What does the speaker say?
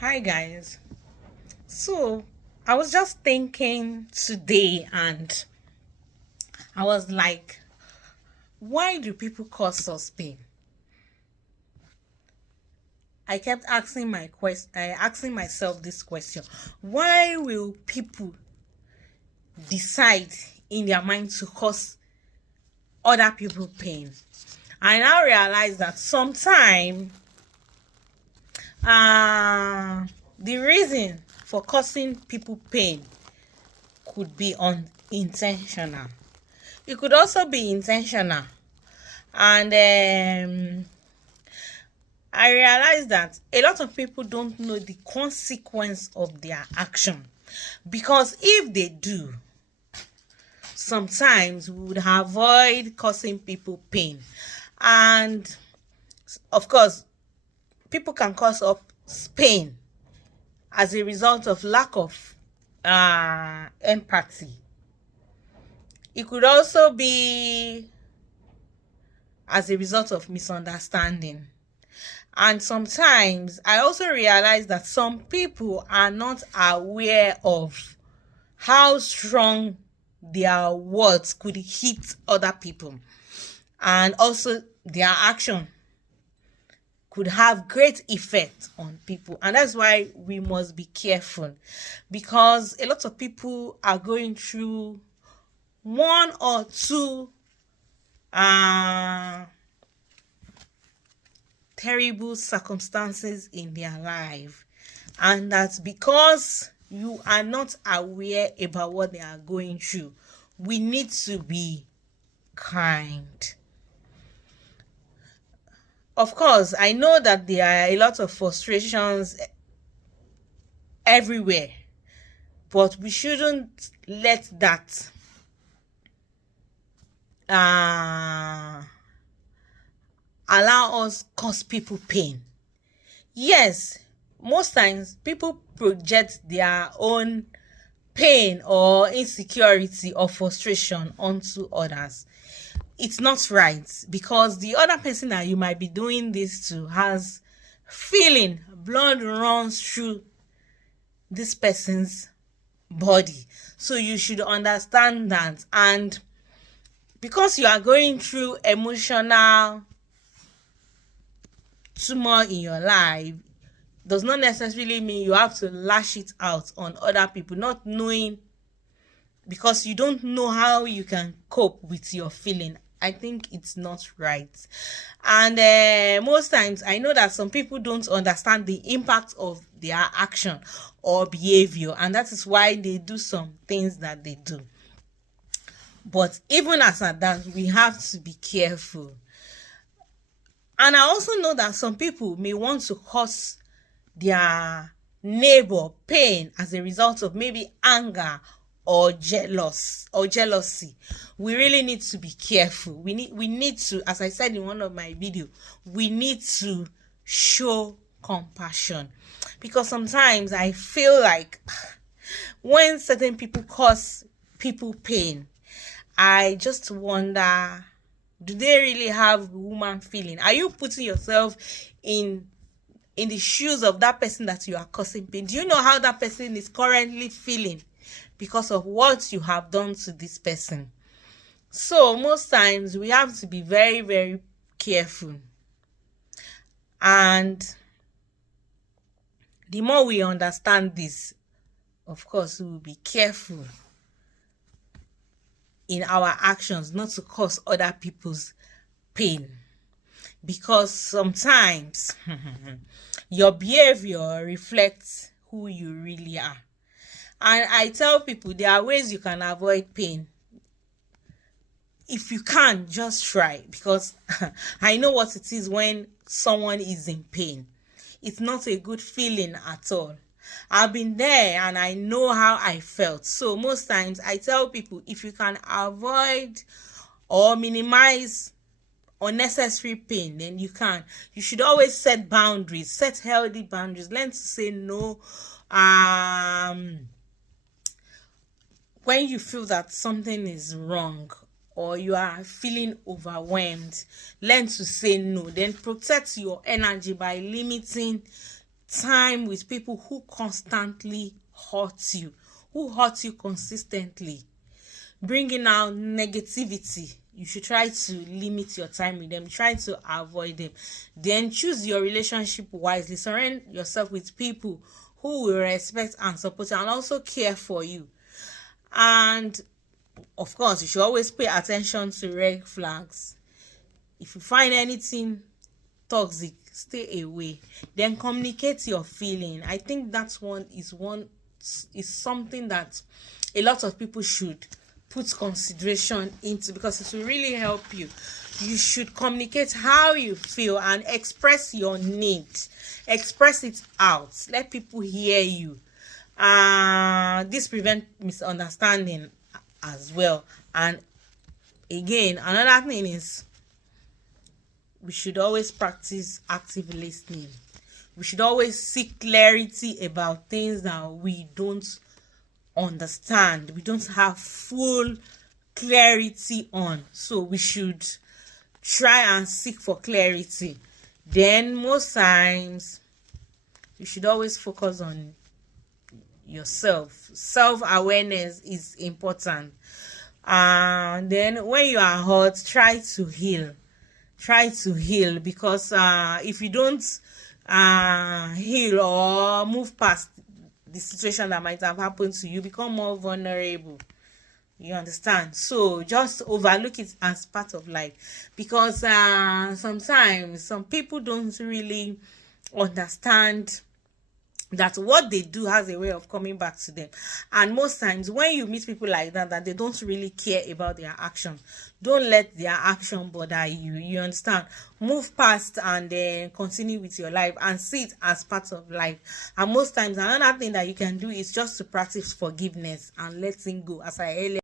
Hi guys. So I was just thinking today and I was like, why do people cause us pain? I kept asking myself this question. Why will people decide in their mind to cause other people pain? I now realize that sometimes the reason for causing people pain could be unintentional. It could also be intentional. And I realized that a lot of people don't know the consequence of their action. Because if they do, sometimes we would avoid causing people pain. And of course, people can cause up pain as a result of lack of empathy. It could also be as a result of misunderstanding. And sometimes I also realize that some people are not aware of how strong their words could hit other people. And also their action could have great effect on people. And that's why we must be careful. Because a lot of people are going through one or two terrible circumstances in their life, and that's because you are not aware about what they are going through. We need to be kind. Of course, I know that there are a lot of frustrations everywhere, but we shouldn't let that allow us cause people pain. Yes, most times people project their own pain or insecurity or frustration onto others. It's not right, because the other person that you might be doing this to has feeling, blood runs through this person's body. So you should understand that. And because you are going through emotional turmoil in your life, does not necessarily mean you have to lash it out on other people, not knowing, because you don't know how you can cope with your feeling. I think it's not right. And most times I know that some people don't understand the impact of their action or behavior, and that is why they do some things that they do. But even as at that, we have to be careful. And I also know that some people may want to cause their neighbor pain as a result of maybe anger or jealousy. We really need to be careful. We need to, as I said in one of my videos, we need to show compassion. Because sometimes I feel like when certain people cause people pain, I just wonder, do they really have human feeling? Are you putting yourself in the shoes of that person that you are causing pain? Do you know how that person is currently feeling because of what you have done to this person? So most times we have to be very, very careful. And the more we understand this, of course, we will be careful in our actions not to cause other people's pain. Because sometimes your behavior reflects who you really are. And I tell people there are ways you can avoid pain. If you can, just try, because I know what it is when someone is in pain. It's not a good feeling at all. I've been there and I know how I felt. So most times I tell people, if you can avoid or minimize unnecessary pain, then you can. You should always set boundaries, set healthy boundaries. Learn to say no. When you feel that something is wrong or you are feeling overwhelmed, learn to say no. Then protect your energy by limiting time with people who constantly hurt you, who hurt you consistently, bringing out negativity. You should try to limit your time with them, try to avoid them. Then choose your relationship wisely. Surround yourself with people who will respect and support you and also care for you. And of course, you should always pay attention to red flags. If you find anything toxic, stay away. Then communicate your feeling. I think that's one is something that a lot of people should put consideration into, because it will really help you. You should communicate how you feel and express your need. Express it out. Let people hear you. This prevents misunderstanding as well. And again, another thing is, we should always practice active listening. We should always seek clarity about things that we don't understand, we don't have full clarity on. So we should try and seek for clarity. Then most times you should always focus on yourself. Self-awareness is important. And then when you are hurt, try to heal. Because if you don't heal or move past the situation that might have happened to you, become more vulnerable. You understand? So just overlook it as part of life, because sometimes some people don't really understand that what they do has a way of coming back to them. And most times when you meet people like that they don't really care about their action, don't let their action bother you. You understand? Move past and then continue with your life and see it as part of life. And most times another thing that you can do is just to practice forgiveness and letting go, as I earlier